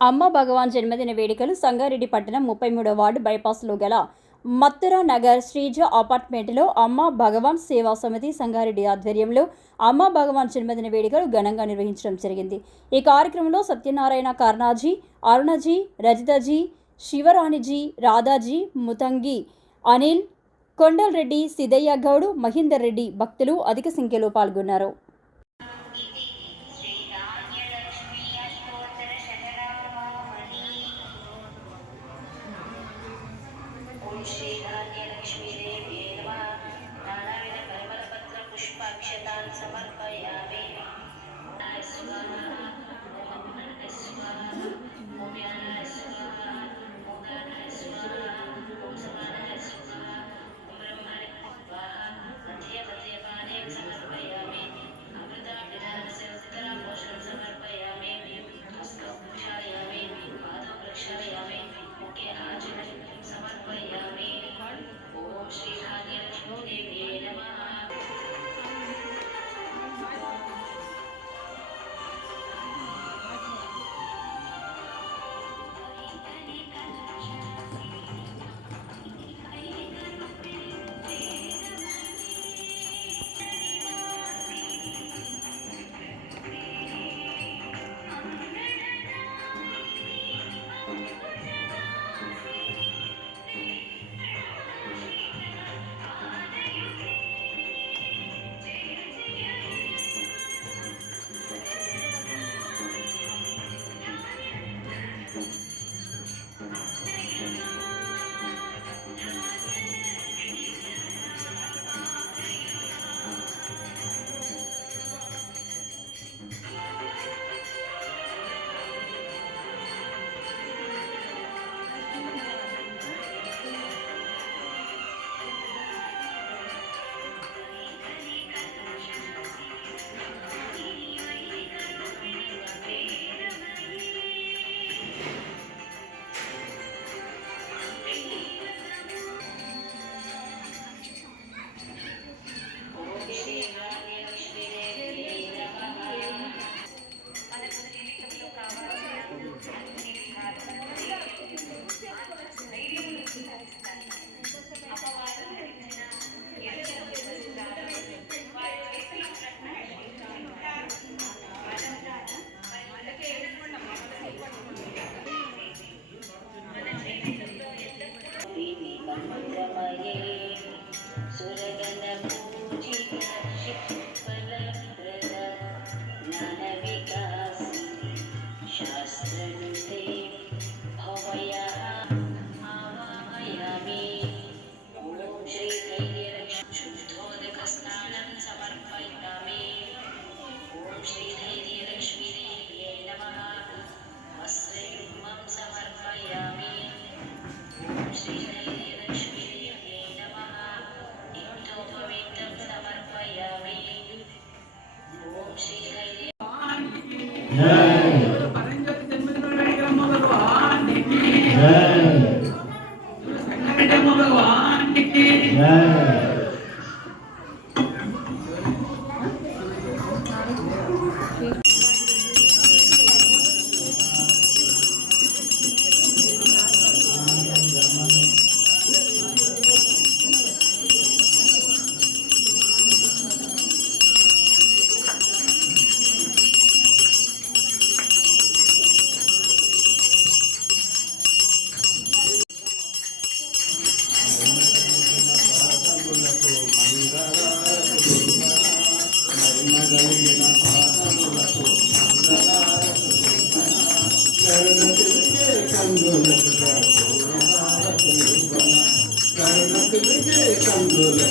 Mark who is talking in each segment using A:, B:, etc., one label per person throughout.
A: అమ్మ భగవాన్ జన్మదిన వేడుకలు సంగారెడ్డి పట్టణం ముప్పై మూడో వార్డు బైపాస్లో గల మత్తురా నగర్ శ్రీజ అపార్ట్మెంట్లో అమ్మ భగవాన్ సేవా సమితి సంగారెడ్డి ఆధ్వర్యంలో అమ్మ భగవాన్ జన్మదిన వేడుకలు ఘనంగా నిర్వహించడం జరిగింది. ఈ కార్యక్రమంలో సత్యనారాయణ కర్ణాజీ అరుణజీ రజితజీ శివరాణిజీ రాధాజీ ముతంగి అనిల్ కొండల్ సిదయ్య గౌడ్ మహేందర్ రెడ్డి భక్తులు అధిక సంఖ్యలో పాల్గొన్నారు.
B: Om Yana Swaha,
C: Om Nana Swaha, Om Sama Amen.
D: భగవాన్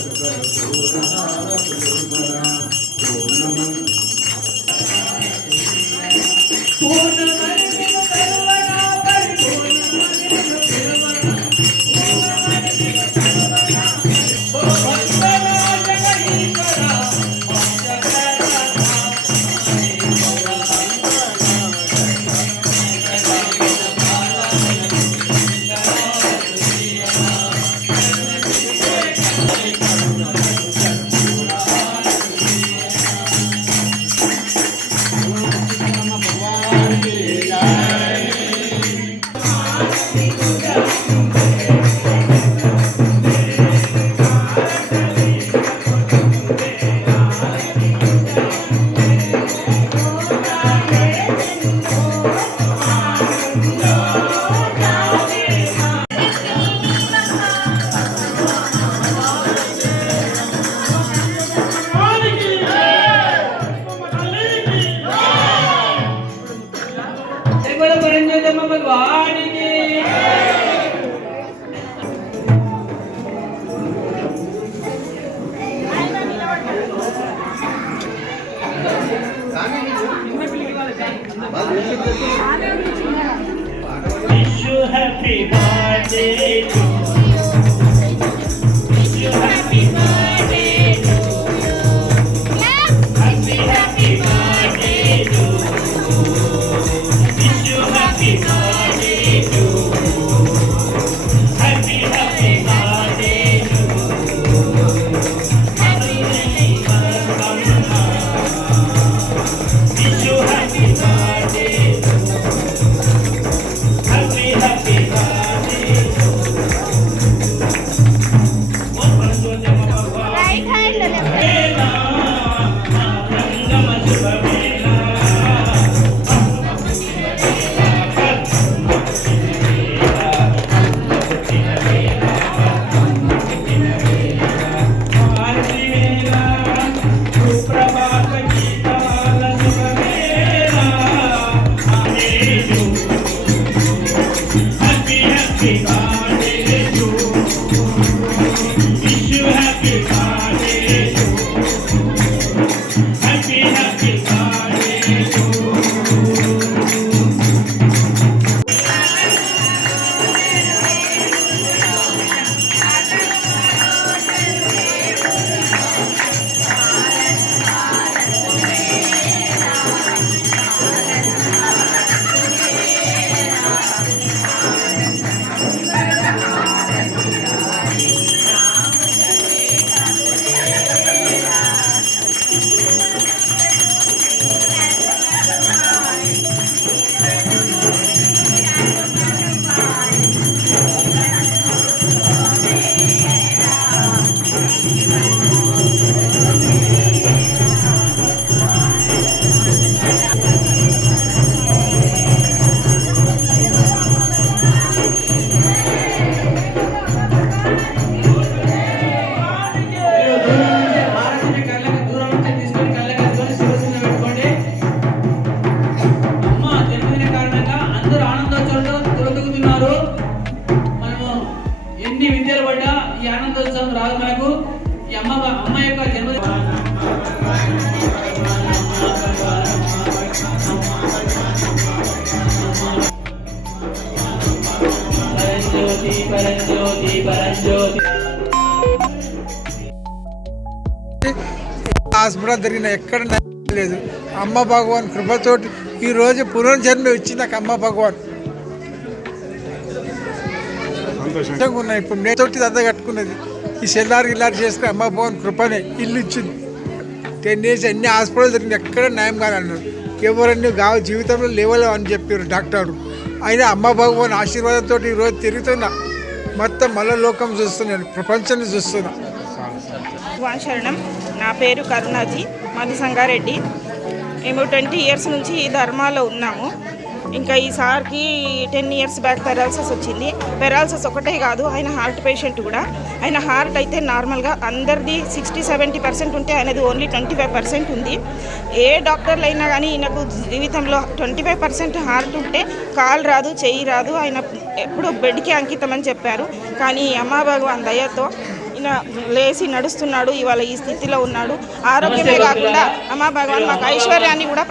D: Wish you. Happy birthday
E: hospital జరిగిన ఎక్కడ లేదు. అమ్మ భగవాన్ కృపతోటి ఈరోజు పునర్జన్మ ఇచ్చింది నాకు అమ్మ భగవాన్. సంతోషంగా ఉన్నాయి ఇప్పుడు నేను తోటి దద్ద కట్టుకున్నది. ఈ సెల్లార్ గిల్లారు చేసుకుని అమ్మ భగవాన్ కృపనే ఇల్లు ఇచ్చింది. టెన్ ఇయర్స్ అన్ని హాస్పిటల్ జరిగింది ఎక్కడ న్యాయం కాదన్నారు అన్నారు ఎవరన్నీ కావ జీవితంలో లేవలేవు అని చెప్పారు డాక్టర్. అయినా అమ్మ భగవాన్ ఆశీర్వాదంతో ఈరోజు తిరుగుతున్నా. మొత్తం మళ్ళీ లోకం చూస్తున్నాను ప్రపంచాన్ని చూస్తున్నా.
F: శరణం నా పేరు కరుణాజీ మాది సంగారెడ్డి మేము ట్వంటీ ఇయర్స్ నుంచి ఈ ధర్మాలో ఉన్నాము. ఇంకా ఈ సార్కి టెన్ ఇయర్స్ బ్యాక్ పెరాలసిస్ వచ్చింది. పెరాలసిస్ ఒకటే కాదు ఆయన హార్ట్ పేషెంట్ కూడా. ఆయన హార్ట్ అయితే నార్మల్గా అందరిది సిక్స్టీ సెవెంటీ పర్సెంట్ ఉంటే ఆయనది ఓన్లీ ట్వంటీ ఫైవ్ పర్సెంట్ ఉంది. ఏ డాక్టర్లు అయినా కానీ ఈయనకు జీవితంలో ట్వంటీ ఫైవ్ పర్సెంట్ హార్ట్ ఉంటే కాలు రాదు చెయ్యి రాదు. ఆయన ఎప్పుడూ బెడ్కి అంకితం అని చెప్పారు. కానీ అమ్మా భగవాన్ దయతో ఈయన లేచి నడుస్తున్నాడు ఇవాళ ఈ స్థితిలో ఉన్నాడు. ఆరోగ్యమే కాకుండా అమ్మా భగవాన్ మాకు ఐశ్వర్యాన్ని కూడా